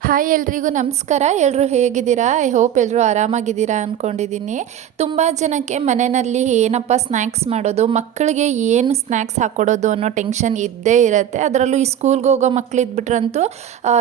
Hi ಎಲ್ರಿಗೂ ನಮಸ್ಕಾರ. ಎಲ್ಲರೂ ಹೇಗಿದ್ದೀರಾ? ಐ ಹೋಪ್ ಎಲ್ಲರೂ ಆರಾಮಾಗಿದ್ದೀರಾ ಅಂದ್ಕೊಂಡಿದ್ದೀನಿ ತುಂಬ ಜನಕ್ಕೆ ಮನೆಯಲ್ಲಿ ಏನಪ್ಪ ಸ್ನ್ಯಾಕ್ಸ್ ಮಾಡೋದು, ಮಕ್ಕಳಿಗೆ ಏನು ಸ್ನ್ಯಾಕ್ಸ್ ಹಾಕ್ಕೊಡೋದು ಅನ್ನೋ ಟೆನ್ಷನ್ ಇದ್ದೇ ಇರುತ್ತೆ. ಅದರಲ್ಲೂ ಈ ಸ್ಕೂಲ್ಗೆ ಹೋಗೋ ಮಕ್ಳು ಇದ್ಬಿಟ್ರಂತೂ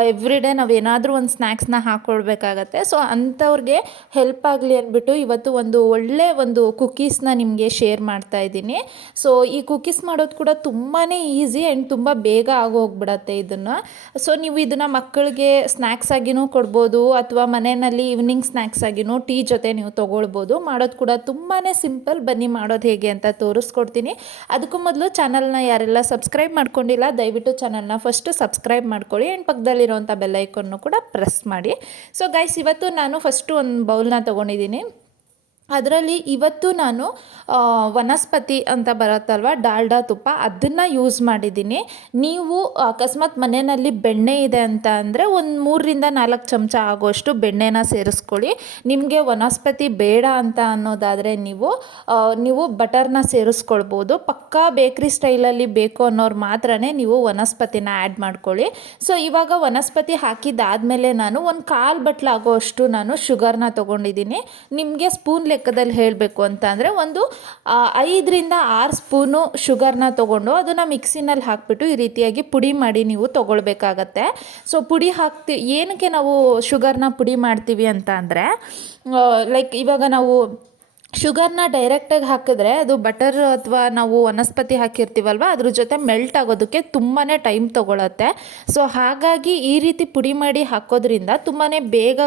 ಎವ್ರಿ ಡೇ ನಾವು ಏನಾದರೂ ಒಂದು ಸ್ನ್ಯಾಕ್ಸ್ನ ಹಾಕ್ಕೊಡ್ಬೇಕಾಗತ್ತೆ ಸೊ, ಅಂಥವ್ರಿಗೆ ಹೆಲ್ಪ್ ಆಗಲಿ ಅಂದ್ಬಿಟ್ಟು ಇವತ್ತು ಒಂದು ಒಳ್ಳೆ ಒಂದು ಕುಕ್ಕೀಸ್ನ ನಿಮಗೆ ಶೇರ್ ಮಾಡ್ತಾ ಇದ್ದೀನಿ. ಸೊ, ಈ ಕುಕ್ಕೀಸ್ ಮಾಡೋದು ಕೂಡ ತುಂಬಾ ಈಸಿ ಆ್ಯಂಡ್ ತುಂಬ ಬೇಗ ಆಗೋಗ್ಬಿಡತ್ತೆ ಇದನ್ನು. ಸೊ, ನೀವು ಇದನ್ನು ಮಕ್ಕಳಿಗೆ ಸ್ನ್ಯಾಕ್ಸ್ ಆಗಿನೂ ಕೊಡ್ಬೋದು ಅಥವಾ ಮನೆಯಲ್ಲಿ ಈವ್ನಿಂಗ್ ಸ್ನ್ಯಾಕ್ಸ್ ಆಗಿನೂ ಟೀ ಜೊತೆ ನೀವು ತೊಗೊಳ್ಬೋದು. ಮಾಡೋದು ಕೂಡ ತುಂಬಾ ಸಿಂಪಲ್ ಬನ್ನಿ ಮಾಡೋದು ಹೇಗೆ ಅಂತ ತೋರಿಸ್ಕೊಡ್ತೀನಿ. ಅದಕ್ಕೂ ಮೊದಲು ಚಾನಲ್ನ ಯಾರೆಲ್ಲ ಸಬ್ಸ್ಕ್ರೈಬ್ ಮಾಡ್ಕೊಂಡಿಲ್ಲ, ದಯವಿಟ್ಟು ಚಾನಲ್ನ ಫಸ್ಟು ಸಬ್ಸ್ಕ್ರೈಬ್ ಮಾಡ್ಕೊಳ್ಳಿ. ಆ್ಯಂಡ್ ಪಕ್ಕದಲ್ಲಿರೋಂಥ ಬೆಲ್ಲೈಕನ್ನು ಕೂಡ ಪ್ರೆಸ್ ಮಾಡಿ. ಸೊ ಗೈಸ್ ಇವತ್ತು ನಾನು ಫಸ್ಟು ಒಂದು ಬೌಲ್ನ ತೊಗೊಂಡಿದ್ದೀನಿ. ಅದರಲ್ಲಿ ಇವತ್ತು ನಾನು ವನಸ್ಪತಿ ಅಂತ ಬರುತ್ತಲ್ವ, ಡಾಲ್ಡಾ ತುಪ್ಪ, ಅದನ್ನು ಯೂಸ್ ಮಾಡಿದ್ದೀನಿ. ನೀವು ಅಕಸ್ಮಾತ್ ಮನೆಯಲ್ಲಿ ಬೆಣ್ಣೆ ಇದೆ ಅಂತ ಅಂದರೆ ಒಂದು ಮೂರರಿಂದ ನಾಲ್ಕು ಚಮಚ ಆಗೋಷ್ಟು ಬೆಣ್ಣೆನ ಸೇರಿಸ್ಕೊಳ್ಳಿ. ನಿಮಗೆ ವನಸ್ಪತಿ ಬೇಡ ಅಂತ ಅನ್ನೋದಾದರೆ ನೀವು ನೀವು ಬಟರ್ನ ಸೇರಿಸ್ಕೊಳ್ಬೋದು. ಪಕ್ಕಾ ಬೇಕ್ರಿ ಸ್ಟೈಲಲ್ಲಿ ಬೇಕು ಅನ್ನೋರು ಮಾತ್ರ ನೀವು ವನಸ್ಪತಿನ ಆ್ಯಡ್ ಮಾಡ್ಕೊಳ್ಳಿ. ಸೊ ಇವಾಗ ವನಸ್ಪತಿ ಹಾಕಿದ್ದಾದಮೇಲೆ ನಾನು ಒಂದು ಕಾಲು ಬಟ್ಲಾಗೋ ಅಷ್ಟು ನಾನು ಶುಗರ್ನ ತೊಗೊಂಡಿದ್ದೀನಿ. ನಿಮಗೆ ಸ್ಪೂನ್ ಲೆಕ್ಕದಲ್ಲಿ ಹೇಳಬೇಕು ಅಂತ ಅಂದರೆ ಒಂದು ಐದರಿಂದ ಆರು ಸ್ಪೂನು ಶುಗರ್ನ ತೊಗೊಂಡು ಅದನ್ನು ಮಿಕ್ಸಿನಲ್ಲಿ ಹಾಕಿಬಿಟ್ಟು ಈ ರೀತಿಯಾಗಿ ಪುಡಿ ಮಾಡಿ ನೀವು ತೊಗೊಳ್ಬೇಕಾಗತ್ತೆ. ಸೊ ಪುಡಿ ಹಾಕ್ತಿ, ಏನಕ್ಕೆ ನಾವು ಶುಗರ್ನ ಪುಡಿ ಮಾಡ್ತೀವಿ ಅಂತ ಅಂದರೆ ಲೈಕ್ ಇವಾಗ ನಾವು ಶುಗರ್ನ ಡೈರೆಕ್ಟಾಗಿ ಹಾಕಿದ್ರೆ ಅದು ಬಟರ್ ಅಥವಾ ನಾವು ವನಸ್ಪತಿ ಹಾಕಿರ್ತೀವಲ್ವ, ಅದ್ರ ಜೊತೆ ಮೆಲ್ಟ್ ಆಗೋದಕ್ಕೆ ತುಂಬಾ ಟೈಮ್ ತೊಗೊಳತ್ತೆ. ಸೊ ಹಾಗಾಗಿ ಈ ರೀತಿ ಪುಡಿ ಮಾಡಿ ಹಾಕೋದ್ರಿಂದ ತುಂಬಾ ಬೇಗ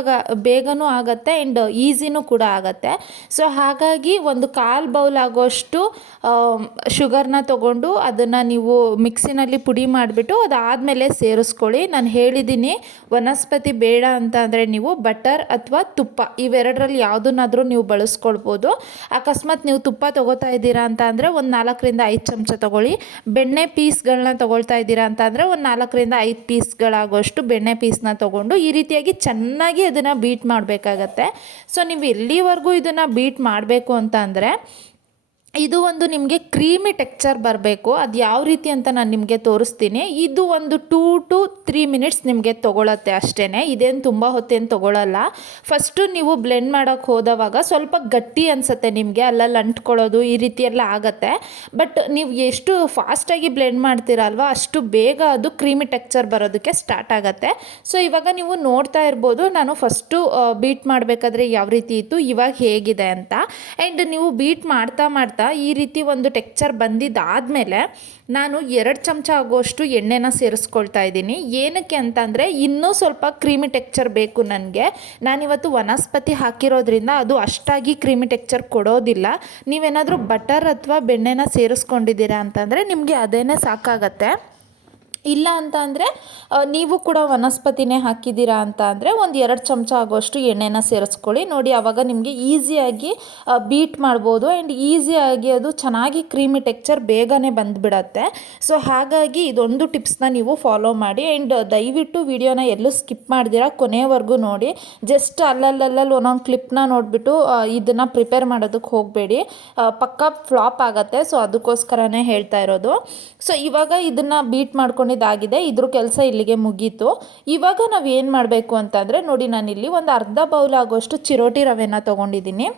ಬೇಗನೂ ಆಗುತ್ತೆ ಆ್ಯಂಡ್ ಈಸಿನೂ ಕೂಡ ಆಗುತ್ತೆ. ಸೊ ಹಾಗಾಗಿ ಒಂದು ಕಾಲು ಬೌಲ್ ಆಗೋಷ್ಟು ಶುಗರ್ನ ತೊಗೊಂಡು ಅದನ್ನು ನೀವು ಮಿಕ್ಸಿನಲ್ಲಿ ಪುಡಿ ಮಾಡಿಬಿಟ್ಟು ಅದಾದಮೇಲೆ ಸೇರಿಸ್ಕೊಳ್ಳಿ. ನಾನು ಹೇಳಿದ್ದೀನಿ ವನಸ್ಪತಿ ಬೇಡ ಅಂತ ಅಂದರೆ ನೀವು ಬಟರ್ ಅಥವಾ ತುಪ್ಪ, ಇವೆರಡರಲ್ಲಿ ಯಾವುದನ್ನಾದರೂ ನೀವು ಬಳಸ್ಕೊಳ್ಬೋದು. ಅಕಸ್ಮಾತ್ ನೀವು ತುಪ್ಪ ತೊಗೋತಾ ಇದ್ದೀರಾ ಅಂತ ಅಂದರೆ ಒಂದು ನಾಲ್ಕರಿಂದ ಐದು ಚಮಚ ತೊಗೊಳ್ಳಿ. ಬೆಣ್ಣೆ ಪೀಸ್ಗಳನ್ನ ತೊಗೊಳ್ತಾ ಇದ್ದೀರಾ ಅಂತ ಅಂದರೆ ಒಂದು ನಾಲ್ಕರಿಂದ ಐದು ಪೀಸ್ಗಳಾಗೋಷ್ಟು ಬೆಣ್ಣೆ ಪೀಸ್ನ ತೊಗೊಂಡು ಈ ರೀತಿಯಾಗಿ ಚೆನ್ನಾಗಿ ಅದನ್ನು ಬೀಟ್ ಮಾಡಬೇಕಾಗತ್ತೆ. ಸೊ ನೀವು ಎಲ್ಲಿವರೆಗೂ ಇದನ್ನು ಬೀಟ್ ಮಾಡಬೇಕು ಅಂತ ಅಂದರೆ ಇದು ಒಂದು ನಿಮಗೆ ಕ್ರೀಮಿ ಟೆಕ್ಚರ್ ಬರಬೇಕು. ಅದು ಯಾವ ರೀತಿ ಅಂತ ನಾನು ನಿಮಗೆ ತೋರಿಸ್ತೀನಿ. ಇದು ಒಂದು ಟೂ ಟು ತ್ರೀ ಮಿನಿಟ್ಸ್ ನಿಮಗೆ ತೊಗೊಳತ್ತೆ ಅಷ್ಟೇ ಇದೇನು ತುಂಬ ಹೊತ್ತೇನು ತೊಗೊಳಲ್ಲ. ಫಸ್ಟು ನೀವು ಬ್ಲೆಂಡ್ ಮಾಡೋಕ್ಕೆ ಹೋದವಾಗ ಸ್ವಲ್ಪ ಗಟ್ಟಿ ಅನಿಸುತ್ತೆ ನಿಮಗೆ. ಅಲ್ಲಲ್ಲಿ ಅಂಟ್ಕೊಳ್ಳೋದು ಈ ರೀತಿ ಎಲ್ಲ ಆಗುತ್ತೆ. ಬಟ್ ನೀವು ಎಷ್ಟು ಫಾಸ್ಟಾಗಿ ಬ್ಲೆಂಡ್ ಮಾಡ್ತೀರಲ್ವ, ಅಷ್ಟು ಬೇಗ ಅದು ಕ್ರೀಮಿ ಟೆಕ್ಚರ್ ಬರೋದಕ್ಕೆ ಸ್ಟಾರ್ಟ್ ಆಗುತ್ತೆ. ಸೊ, ಇವಾಗ ನೀವು ನೋಡ್ತಾ ಇರ್ಬೋದು, ನಾನು ಫಸ್ಟು ಬೀಟ್ ಮಾಡಬೇಕಾದ್ರೆ ಯಾವ ರೀತಿ ಇತ್ತು, ಇವಾಗ ಹೇಗಿದೆ ಅಂತ. ಆ್ಯಂಡ್ ನೀವು ಬೀಟ್ ಮಾಡ್ತಾ ಮಾಡ್ತಾ ಈ ರೀತಿ ಒಂದು ಟೆಕ್ಚರ್ ಬಂದಿದ್ದಾದಮೇಲೆ ನಾನು ಎರಡು ಚಮಚ ಆಗುವಷ್ಟು ಎಣ್ಣೆನ ಸೇರಿಸ್ಕೊಳ್ತಾ ಇದ್ದೀನಿ. ಏನಕ್ಕೆ ಅಂತಂದರೆ ಇನ್ನೂ ಸ್ವಲ್ಪ ಕ್ರೀಮಿ ಟೆಕ್ಚರ್ ಬೇಕು ನನಗೆ. ನಾನಿವತ್ತು ವನಸ್ಪತಿ ಹಾಕಿರೋದ್ರಿಂದ ಅದು ಅಷ್ಟಾಗಿ ಕ್ರೀಮಿ ಟೆಕ್ಚರ್ ಕೊಡೋದಿಲ್ಲ. ನೀವೇನಾದರೂ ಬಟರ್ ಅಥವಾ ಬೆಣ್ಣೆನ ಸೇರಿಸ್ಕೊಂಡಿದ್ದೀರಾ ಅಂತಂದರೆ ನಿಮಗೆ ಅದೇನೇ ಸಾಕಾಗತ್ತೆ. ಇಲ್ಲ ಅಂತ ಅಂದರೆ ನೀವು ಕೂಡ ವನಸ್ಪತಿನೇ ಹಾಕಿದ್ದೀರಾ ಅಂತ ಅಂದರೆ ಒಂದು ಎರಡು ಚಮಚ ಆಗೋಷ್ಟು ಎಣ್ಣೆನ ಸೇರಿಸ್ಕೊಳ್ಳಿ. ನೋಡಿ ಆವಾಗ ನಿಮಗೆ ಈಸಿಯಾಗಿ ಬೀಟ್ ಮಾಡ್ಬೋದು. ಆ್ಯಂಡ್ ಈಸಿಯಾಗಿ ಅದು ಚೆನ್ನಾಗಿ ಕ್ರೀಮಿ ಟೆಕ್ಚರ್ ಬೇಗನೆ ಬಂದುಬಿಡತ್ತೆ. ಸೊ, ಹಾಗಾಗಿ ಇದೊಂದು ಟಿಪ್ಸ್ನ ನೀವು ಫಾಲೋ ಮಾಡಿ. ಆ್ಯಂಡ್ ದಯವಿಟ್ಟು ವಿಡಿಯೋನ ಎಲ್ಲೂ ಸ್ಕಿಪ್ ಮಾಡಿದಿರಾ, ಕೊನೆವರೆಗೂ ನೋಡಿ. ಜಸ್ಟ್ ಅಲ್ಲಲ್ಲಲ್ಲಿ ಒಂದೊಂದು ಕ್ಲಿಪ್ನ ನೋಡಿಬಿಟ್ಟು ಇದನ್ನು ಪ್ರಿಪೇರ್ ಮಾಡೋದಕ್ಕೆ ಹೋಗಬೇಡಿ. ಪಕ್ಕ ಫ್ಲಾಪ್ ಆಗುತ್ತೆ, ಸೊ ಅದಕ್ಕೋಸ್ಕರನೇ ಹೇಳ್ತಾ ಇರೋದು. ಸೊ, ಇವಾಗ ಇದನ್ನು ಬೀಟ್ ಮಾಡ್ಕೊಂಡಿದ್ದಾಗಿದೆ ಇದ್ರ ಕೆಲಸ ಇಲ್ಲಿಗೆ ಮುಗೀತು. ಇವಾಗ ನಾವು ಏನು ಮಾಡಬೇಕು ಅಂತಂದರೆ, ನೋಡಿ ನಾನಿಲ್ಲಿ ಒಂದು ಅರ್ಧ ಬೌಲ್ ಆಗೋಷ್ಟು ಚಿರೋಟಿ ರವೆನ ತೊಗೊಂಡಿದ್ದೀನಿ.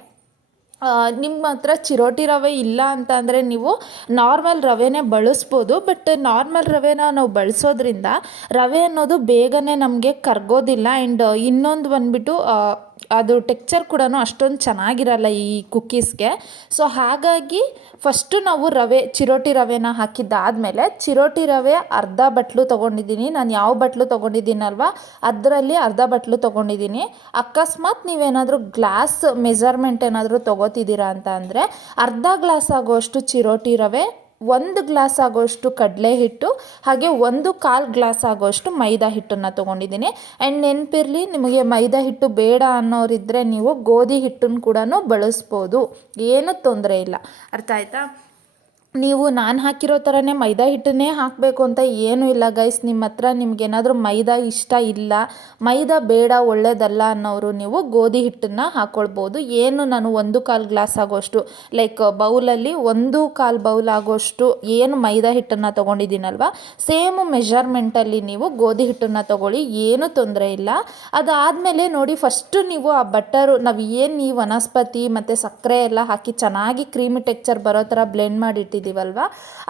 ನಿಮ್ಮ ಹತ್ರ ಚಿರೋಟಿ ರವೆ ಇಲ್ಲ ಅಂತ ಅಂದರೆ ನೀವು ನಾರ್ಮಲ್ ರವೆನೇ ಬಳಸ್ಬೋದು, ಬಟ್ ನಾರ್ಮಲ್ ರವೆನ ನಾವು ಬಳಸೋದ್ರಿಂದ ರವೆ ಅನ್ನೋದು ಬೇಗನೆ ನಮಗೆ ಕರ್ಗೋದಿಲ್ಲ. ಆ್ಯಂಡ್ ಇನ್ನೊಂದು ಬಂದ್ಬಿಟ್ಟು ಅದು ಟೆಕ್ಚರ್ ಕೂಡ ಅಷ್ಟೊಂದು ಚೆನ್ನಾಗಿರಲ್ಲ ಈ ಕುಕ್ಕೀಸ್ಗೆ ಸೊ ಹಾಗಾಗಿ ಫಸ್ಟು ನಾವು ರವೆ, ಚಿರೋಟಿ ರವೆನ ಹಾಕಿದ್ದಾದಮೇಲೆ ಚಿರೋಟಿ ರವೆ ಅರ್ಧ ಬಟ್ಲು ತೊಗೊಂಡಿದ್ದೀನಿ. ನಾನು ಯಾವ ಬಟ್ಲು ತೊಗೊಂಡಿದ್ದೀನಲ್ವ? ಅದರಲ್ಲಿ ಅರ್ಧ ಬಟ್ಲು ತೊಗೊಂಡಿದ್ದೀನಿ. ಅಕಸ್ಮಾತ್ ನೀವೇನಾದರೂ ಗ್ಲಾಸ್ ಮೆಜರ್ಮೆಂಟ್ ಏನಾದರೂ ತೊಗೋತಿದ್ದೀರಾ ಅಂತ ಅಂದರೆ ಅರ್ಧ ಗ್ಲಾಸ್ ಆಗೋಷ್ಟು ಚಿರೋಟಿ ರವೆ ಒಂದು ಗ್ಲಾಸ್ ಆಗೋಷ್ಟು ಕಡಲೆ ಹಿಟ್ಟು, ಹಾಗೆ ಒಂದು ಕಾಲು ಗ್ಲಾಸ್ ಆಗೋಷ್ಟು ಮೈದಾ ಹಿಟ್ಟನ್ನು ತೊಗೊಂಡಿದ್ದೀನಿ. ಆ್ಯಂಡ್ ನೆನಪಿರಲಿ, ನಿಮಗೆ ಮೈದಾ ಹಿಟ್ಟು ಬೇಡ ಅನ್ನೋರಿದ್ದರೆ ನೀವು ಗೋಧಿ ಹಿಟ್ಟನ್ನು ಕೂಡ ಬಳಸ್ಬೋದು. ಏನೂ ತೊಂದರೆ ಇಲ್ಲ. ಅರ್ಥ ಆಯ್ತಾ? ನೀವು ನಾನು ಹಾಕಿರೋ ಥರನೇ ಮೈದಾ ಹಿಟ್ಟನ್ನೇ ಹಾಕಬೇಕು ಅಂತ ಏನೂ ಇಲ್ಲ ಗೈಸ್ ನಿಮ್ಮ ಹತ್ರ ನಿಮ್ಗೇನಾದರೂ ಮೈದಾ ಇಷ್ಟ ಇಲ್ಲ, ಮೈದಾ ಬೇಡ, ಒಳ್ಳೇದಲ್ಲ ಅನ್ನೋರು ನೀವು ಗೋಧಿ ಹಿಟ್ಟನ್ನು ಹಾಕ್ಕೊಳ್ಬೋದು ಏನು ನಾನು ಒಂದು ಕಾಲು ಗ್ಲಾಸ್ ಆಗೋಷ್ಟು ಲೈಕ್ ಬೌಲಲ್ಲಿ ಒಂದು ಕಾಲು ಬೌಲ್ ಆಗೋಷ್ಟು ಏನು ಮೈದಾ ಹಿಟ್ಟನ್ನು ತೊಗೊಂಡಿದ್ದೀನಲ್ವ? ಸೇಮ್ ಮೆಷರ್ಮೆಂಟಲ್ಲಿ ನೀವು ಗೋಧಿ ಹಿಟ್ಟನ್ನು ತೊಗೊಳ್ಳಿ, ಏನೂ ತೊಂದರೆ ಇಲ್ಲ. ಅದಾದಮೇಲೆ ನೋಡಿ ಫಸ್ಟು ನೀವು ಆ ಬಟರು ನಾವು ಏನು ಈ ವನಸ್ಪತಿ ಮತ್ತು ಸಕ್ಕರೆ ಎಲ್ಲ ಹಾಕಿ ಚೆನ್ನಾಗಿ ಕ್ರೀಮಿ ಟೆಕ್ಚರ್ ಬರೋ ಥರ ಬ್ಲೆಂಡ್ ಮಾಡಿ ಇಟ್ಟಿದ್ದೀವಲ್ವ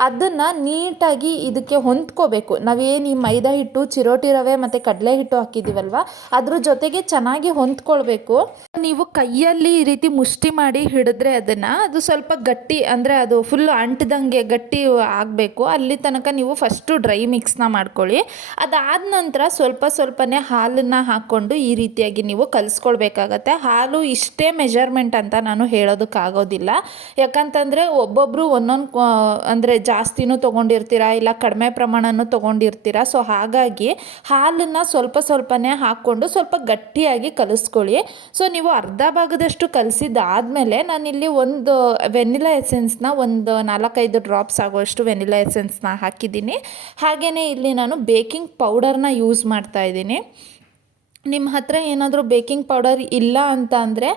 ಅದನ್ನು ನೀಟಾಗಿ ಇದಕ್ಕೆ ಹೊಂದ್ಕೋಬೇಕು. ನಾವೇನು ಈ ಮೈದಾ ಹಿಟ್ಟು, ಚಿರೋಟಿ ರವೆ ಮತ್ತು ಕಡಲೆ ಹಿಟ್ಟು ಹಾಕಿದ್ದೀವಲ್ವ ಅದ್ರ ಜೊತೆಗೆ ಚೆನ್ನಾಗಿ ಹೊಂದ್ಕೊಳ್ಬೇಕು. ನೀವು ಕೈಯಲ್ಲಿ ಈ ರೀತಿ ಮುಷ್ಟಿ ಮಾಡಿ ಹಿಡಿದ್ರೆ ಅದನ್ನು ಅದು ಸ್ವಲ್ಪ ಗಟ್ಟಿ ಅಂದರೆ ಅದು ಫುಲ್ ಅಂಟ್ದಂಗೆ ಗಟ್ಟಿ ಆಗಬೇಕು. ಅಲ್ಲಿ ತನಕ ನೀವು ಫಸ್ಟು ಡ್ರೈ ಮಿಕ್ಸ್ನ ಮಾಡ್ಕೊಳ್ಳಿ. ಅದಾದ ನಂತರ ಸ್ವಲ್ಪ ಸ್ವಲ್ಪನೇ ಹಾಲನ್ನು ಹಾಕ್ಕೊಂಡು ಈ ರೀತಿಯಾಗಿ ನೀವು ಕಲಿಸ್ಕೊಳ್ಬೇಕಾಗತ್ತೆ. ಹಾಲು ಇಷ್ಟೇ ಮೆಜರ್ಮೆಂಟ್ ಅಂತ ನಾನು ಹೇಳೋದಕ್ಕಾಗೋದಿಲ್ಲ. ಯಾಕಂತಂದರೆ ಒಬ್ಬೊಬ್ಬರು ಒಂದೊಂದು ಅಂದರೆ ಜಾಸ್ತಿನೂ ತೊಗೊಂಡಿರ್ತೀರ ಇಲ್ಲ ಕಡಿಮೆ ಪ್ರಮಾಣನೂ ತೊಗೊಂಡಿರ್ತೀರ? ಸೊ ಹಾಗಾಗಿ ಹಾಲನ್ನು ಸ್ವಲ್ಪ ಸ್ವಲ್ಪನೇ ಹಾಕ್ಕೊಂಡು ಸ್ವಲ್ಪ ಗಟ್ಟಿಯಾಗಿ ಕಲಿಸ್ಕೊಳ್ಳಿ. ಸೊ ನೀವು ಅರ್ಧ ಭಾಗದಷ್ಟು ಕಲಿಸಿದಾದಮೇಲೆ ನಾನಿಲ್ಲಿ ಒಂದು ವೆನಿಲಾ ಎಸೆನ್ಸ್ನ ಒಂದು ನಾಲ್ಕೈದು ಡ್ರಾಪ್ಸ್ ಆಗುವಷ್ಟು ವೆನಿಲಾ ಎಸೆನ್ಸ್ನ ಹಾಕಿದ್ದೀನಿ. ಹಾಗೆಯೇ ಇಲ್ಲಿ ನಾನು ಬೇಕಿಂಗ್ ಪೌಡರ್ನ ಯೂಸ್ ಮಾಡ್ತಾ ಇದ್ದೀನಿ. ನಿಮ್ಮ ಹತ್ರ ಏನಾದರೂ ಬೇಕಿಂಗ್ ಪೌಡರ್ ಇಲ್ಲ ಅಂತ ಅಂದರೆ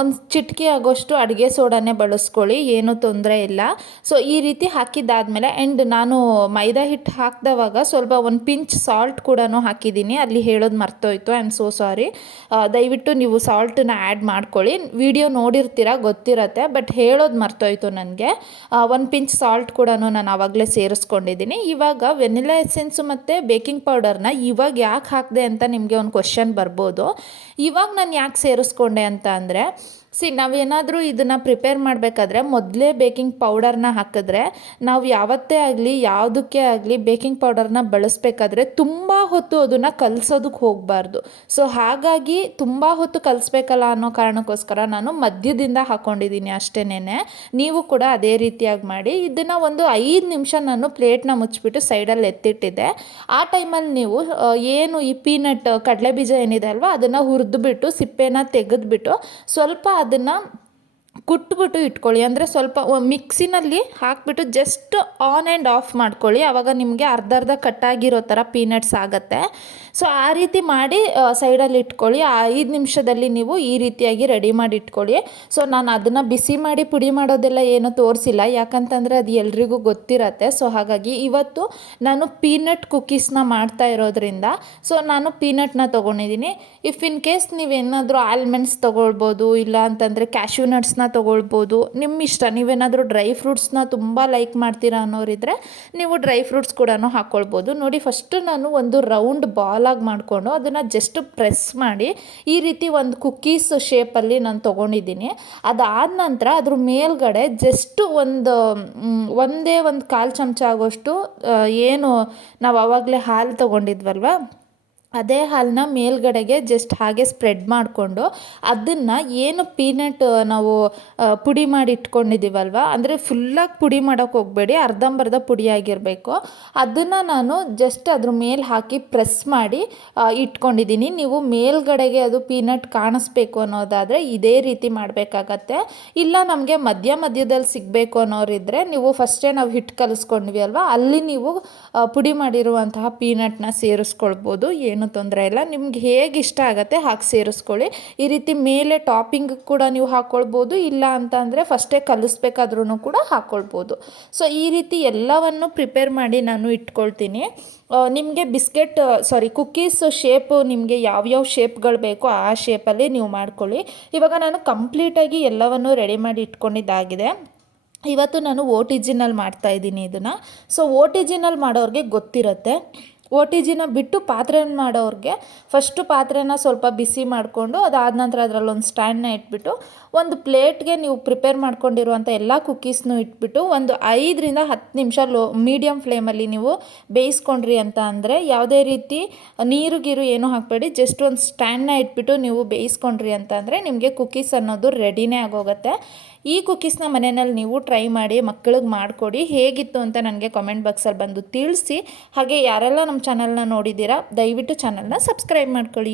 ಒಂದು ಚಿಟಿಕೆ ಆಗೋಷ್ಟು ಅಡುಗೆ ಸೋಡಾನೇ ಬಳಸ್ಕೊಳ್ಳಿ, ಏನೂ ತೊಂದರೆ ಇಲ್ಲ. ಸೊ ಈ ರೀತಿ ಹಾಕಿದ್ದಾದಮೇಲೆ ಆ್ಯಂಡ್ ನಾನು ಮೈದಾ ಹಿಟ್ಟು ಹಾಕಿದವಾಗ ಸ್ವಲ್ಪ ಒಂದು ಪಿಂಚ್ ಸಾಲ್ಟ್ ಕೂಡ ಹಾಕಿದ್ದೀನಿ. ಅಲ್ಲಿ ಹೇಳೋದು ಮರ್ತೋಯ್ತು ಐ ಆಮ್ ಸೋ ಸಾರಿ ದಯವಿಟ್ಟು ನೀವು ಸಾಲ್ಟನ್ನ ಆ್ಯಡ್ ಮಾಡ್ಕೊಳ್ಳಿ. ವಿಡಿಯೋ ನೋಡಿರ್ತೀರ, ಗೊತ್ತಿರತ್ತೆ ಬಟ್ ಹೇಳೋದು ಮರ್ತೋಯ್ತು ನನಗೆ. ಒಂದು ಪಿಂಚ್ ಸಾಲ್ಟ್ ಕೂಡ ನಾನು ಆವಾಗಲೇ ಸೇರಿಸ್ಕೊಂಡಿದ್ದೀನಿ. ಇವಾಗ ವೆನಿಲಾ ಎಸೆನ್ಸು ಮತ್ತು ಬೇಕಿಂಗ್ ಪೌಡರ್ನ ಇವಾಗ ಯಾಕೆ ಹಾಕಿದೆ ಅಂತ ನಿಮಗೆ ಒಂದು ಕ್ವಶನ್ ಕ್ವಶನ್ ಬರ್ಬೋದು. ಇವಾಗ ನಾನು ಯಾಕೆ ಸೇರಿಸ್ಕೊಂಡೆ ಅಂತ ಅಂದರೆ, ಸಿ ನಾವೇನಾದರೂ ಇದನ್ನು ಪ್ರಿಪೇರ್ ಮಾಡಬೇಕಾದ್ರೆ ಮೊದಲೇ ಬೇಕಿಂಗ್ ಪೌಡರ್ನ ಹಾಕಿದ್ರೆ, ನಾವು ಯಾವತ್ತೇ ಆಗಲಿ, ಯಾವುದಕ್ಕೆ ಆಗಲಿ ಬೇಕಿಂಗ್ ಪೌಡರ್ನ ಬಳಸಬೇಕಾದ್ರೆ ತುಂಬ ಹೊತ್ತು ಅದನ್ನು ಕಲಸೋದಕ್ಕೆ ಹೋಗಬಾರ್ದು. ಸೊ ಹಾಗಾಗಿ ತುಂಬ ಹೊತ್ತು ಕಲಿಸ್ಬೇಕಲ್ಲ ಅನ್ನೋ ಕಾರಣಕ್ಕೋಸ್ಕರ ನಾನು ಮಧ್ಯದಿಂದ ಹಾಕ್ಕೊಂಡಿದ್ದೀನಿ ಅಷ್ಟೇನೆ ನೀವು ಕೂಡ ಅದೇ ರೀತಿಯಾಗಿ ಮಾಡಿ. ಇದನ್ನು ಒಂದು ಐದು ನಿಮಿಷ ನಾನು ಪ್ಲೇಟ್ನ ಮುಚ್ಚಿಬಿಟ್ಟು ಸೈಡಲ್ಲಿ ಎತ್ತಿಟ್ಟಿದ್ದೆ. ಆ ಟೈಮಲ್ಲಿ ನೀವು ಏನು ಈ ಪೀನಟ್ ಕಡಲೆ ಬೀಜ ಏನಿದೆ ಅಲ್ವಾ ಅದನ್ನು ಹುರಿದ್ಬಿಟ್ಟು ಸಿಪ್ಪೆನ ತೆಗೆದುಬಿಟ್ಟು ಸ್ವಲ್ಪ ಅದನ್ನು ಕುಟ್ಬಿಟ್ಟು ಇಟ್ಕೊಳ್ಳಿ. ಅಂದರೆ ಸ್ವಲ್ಪ ಮಿಕ್ಸಿನಲ್ಲಿ ಹಾಕಿಬಿಟ್ಟು ಜಸ್ಟ್ ಆನ್ ಆ್ಯಂಡ್ ಆಫ್ ಮಾಡ್ಕೊಳ್ಳಿ. ಆವಾಗ ನಿಮಗೆ ಅರ್ಧ ಅರ್ಧ ಕಟ್ಟಾಗಿರೋ ಥರ ಪೀನಟ್ಸ್ ಆಗುತ್ತೆ. ಸೊ, ಆ ರೀತಿ ಮಾಡಿ ಸೈಡಲ್ಲಿ ಇಟ್ಕೊಳ್ಳಿ. ಆ ಐದು ನಿಮಿಷದಲ್ಲಿ ನೀವು ಈ ರೀತಿಯಾಗಿ ರೆಡಿ ಮಾಡಿ ಇಟ್ಕೊಳ್ಳಿ. ಸೊ, ನಾನು ಅದನ್ನು ಬಿಸಿ ಮಾಡಿ ಪುಡಿ ಮಾಡೋದೆಲ್ಲ ಏನೂ ತೋರಿಸಿಲ್ಲ. ಯಾಕಂತಂದರೆ ಅದು ಎಲ್ರಿಗೂ ಗೊತ್ತಿರತ್ತೆ. ಸೊ, ಹಾಗಾಗಿ ಇವತ್ತು ನಾನು ಪೀನಟ್ ಕುಕ್ಕೀಸ್ನ ಮಾಡ್ತಾ ಇರೋದ್ರಿಂದ, ಸೊ, ನಾನು ಪೀನಟ್ನ ತೊಗೊಂಡಿದ್ದೀನಿ. ಇಫ್ ಇನ್ ಕೇಸ್ ನೀವೇನಾದರೂ ಆಲ್ಮಂಡ್ಸ್ ತೊಗೊಳ್ಬೋದು, ಇಲ್ಲ ಅಂತಂದರೆ ಕ್ಯಾಶ್ಯೂ ನಟ್ಸ್ನ ತೊಗೊಳ್ಬೋದು. ನಿಮ್ಮ ಇಷ್ಟ ನೀವೇನಾದರೂ ಡ್ರೈ ಫ್ರೂಟ್ಸ್ನ ತುಂಬ ಲೈಕ್ ಮಾಡ್ತೀರಾ ಅನ್ನೋರಿದ್ರೆ ನೀವು ಡ್ರೈ ಫ್ರೂಟ್ಸ್ ಕೂಡ ಹಾಕ್ಕೊಳ್ಬೋದು ನೋಡಿ ಫಸ್ಟು ನಾನು ಒಂದು ರೌಂಡ್ ಬಾಲಾಗಿ ಮಾಡಿಕೊಂಡು ಅದನ್ನು ಜಸ್ಟ್ ಪ್ರೆಸ್ ಮಾಡಿ ಈ ರೀತಿ ಒಂದು ಕುಕ್ಕೀಸ್ ಶೇಪಲ್ಲಿ ನಾನು ತೊಗೊಂಡಿದ್ದೀನಿ. ಅದಾದ ನಂತರ ಅದ್ರ ಮೇಲ್ಗಡೆ ಜಸ್ಟ್ ಒಂದು ಒಂದೇ ಒಂದು ಕಾಲು ಚಮಚ ಆಗೋಷ್ಟು ಏನು ನಾವು ಆವಾಗಲೇ ಹಾಲು ತೊಗೊಂಡಿದ್ವಲ್ವ? ಅದೇ ಹಾಲನ್ನ ಮೇಲ್ಗಡೆಗೆ ಜಸ್ಟ್ ಹಾಗೆ ಸ್ಪ್ರೆಡ್ ಮಾಡಿಕೊಂಡು ಅದನ್ನು ಏನು ಪೀನಟ್ ನಾವು ಪುಡಿ ಮಾಡಿ ಇಟ್ಕೊಂಡಿದ್ದೀವಲ್ವ ಅಂದರೆ ಫುಲ್ಲಾಗಿ ಪುಡಿ ಮಾಡೋಕ್ಕೆ ಹೋಗಬೇಡಿ, ಅರ್ಧಂಬರ್ಧ ಪುಡಿಯಾಗಿರಬೇಕು ಅದನ್ನು ನಾನು ಜಸ್ಟ್ ಅದ್ರ ಮೇಲೆ ಹಾಕಿ ಪ್ರೆಸ್ ಮಾಡಿ ಇಟ್ಕೊಂಡಿದ್ದೀನಿ ನೀವು ಮೇಲ್ಗಡೆಗೆ ಅದು ಪೀನಟ್ ಕಾಣಿಸ್ಬೇಕು ಅನ್ನೋದಾದರೆ ಇದೇ ರೀತಿ ಮಾಡಬೇಕಾಗತ್ತೆ. ಇಲ್ಲ ನಮಗೆ ಮಧ್ಯ ಮಧ್ಯದಲ್ಲಿ ಸಿಗಬೇಕು ಅನ್ನೋರಿದ್ದರೆ ನೀವು ಫಸ್ಟೇ ನಾವು ಹಿಟ್ಟು ಕಲಿಸ್ಕೊಂಡ್ವಿ ಅಲ್ವಾ? ಅಲ್ಲಿ ನೀವು ಪುಡಿ ಮಾಡಿರುವಂತಹ ಪೀನಟ್ನ ಸೇರಿಸ್ಕೊಳ್ಬೋದು. ಏನು ಏನು ತೊಂದರೆ ಇಲ್ಲ. ನಿಮ್ಗೆ ಹೇಗೆ ಇಷ್ಟ ಆಗುತ್ತೆ ಹಾಗೆ ಸೇರಿಸ್ಕೊಳ್ಳಿ. ಈ ರೀತಿ ಮೇಲೆ ಟಾಪಿಂಗ್ ಕೂಡ ನೀವು ಹಾಕ್ಕೊಳ್ಬೋದು ಇಲ್ಲ ಅಂತ ಅಂದರೆ ಫಸ್ಟೇ ಕಲಿಸ್ಬೇಕಾದ್ರೂ ಕೂಡ ಹಾಕ್ಕೊಳ್ಬೋದು ಸೊ ಈ ರೀತಿ ಎಲ್ಲವನ್ನು ಪ್ರಿಪೇರ್ ಮಾಡಿ ನಾನು ಇಟ್ಕೊಳ್ತೀನಿ. ನಿಮಗೆ ಬಿಸ್ಕೆಟ್ ಸಾರಿ ಕುಕ್ಕೀಸ್ ಶೇಪು ನಿಮಗೆ ಯಾವ್ಯಾವ ಶೇಪ್ಗಳು ಬೇಕೋ ಆ ಶೇಪಲ್ಲಿ ನೀವು ಮಾಡ್ಕೊಳ್ಳಿ. ಇವಾಗ ನಾನು ಕಂಪ್ಲೀಟಾಗಿ ಎಲ್ಲವನ್ನು ರೆಡಿ ಮಾಡಿ ಇಟ್ಕೊಂಡಿದ್ದಾಗಿದೆ. ಇವತ್ತು ನಾನು ಓ ಟಿ ಜಿನಲ್ಲಿ ಮಾಡ್ತಾಯಿದ್ದೀನಿ ಇದನ್ನು. ಸೊ ಓ ಟಿ ಜಿನಲ್ಲಿ ಮಾಡೋರಿಗೆ ಗೊತ್ತಿರುತ್ತೆ. ಓ ಟಿ ಜಿನ ಬಿಟ್ಟು ಪಾತ್ರೆನ ಮಾಡೋರಿಗೆ ಫಸ್ಟು ಪಾತ್ರೆನ ಸ್ವಲ್ಪ ಬಿಸಿ ಮಾಡಿಕೊಂಡು ಅದಾದ ನಂತರ ಅದರಲ್ಲಿ ಒಂದು ಸ್ಟ್ಯಾಂಡ್ನ ಇಟ್ಬಿಟ್ಟು ಒಂದು ಪ್ಲೇಟ್ಗೆ ನೀವು ಪ್ರಿಪೇರ್ ಮಾಡ್ಕೊಂಡಿರುವಂಥ ಎಲ್ಲ ಕುಕ್ಕೀಸ್ನು ಇಟ್ಬಿಟ್ಟು ಒಂದು ಐದರಿಂದ ಹತ್ತು ನಿಮಿಷ ಲೋ ಮೀಡಿಯಮ್ ಫ್ಲೇಮಲ್ಲಿ ನೀವು ಬೇಯಿಸ್ಕೊಂಡ್ರಿ ಅಂತ ಅಂದರೆ ಯಾವುದೇ ರೀತಿ ನೀರು ಗೀರು ಏನೂ ಹಾಕಬೇಡಿ, ಜಸ್ಟ್ ಒಂದು ಸ್ಟ್ಯಾಂಡ್ನ ಇಟ್ಬಿಟ್ಟು ನೀವು ಬೇಯಿಸ್ಕೊಂಡ್ರಿ ಅಂತ ಅಂದರೆ ನಿಮಗೆ ಕುಕ್ಕೀಸ್ ಅನ್ನೋದು ರೆಡಿನೇ ಆಗೋಗುತ್ತೆ. ಈ ಕುಕ್ಕೀಸ್ನ ಮನೆಯಲ್ಲಿ ನೀವು ಟ್ರೈ ಮಾಡಿ ಮಕ್ಕಳಿಗೆ ಮಾಡಿಕೊಡಿ, ಹೇಗಿತ್ತು ಅಂತ ನನಗೆ ಕಾಮೆಂಟ್ ಬಾಕ್ಸಲ್ಲಿ ಬಂದು ತಿಳಿಸಿ. ಹಾಗೆ ಯಾರೆಲ್ಲ ನಮ್ಮ ಚಾನಲ್ನ ನೋಡಿದ್ದೀರಾ ದಯವಿಟ್ಟು ಚಾನಲ್ನ ಸಬ್ಸ್ಕ್ರೈಬ್ ಮಾಡ್ಕೊಳ್ಳಿ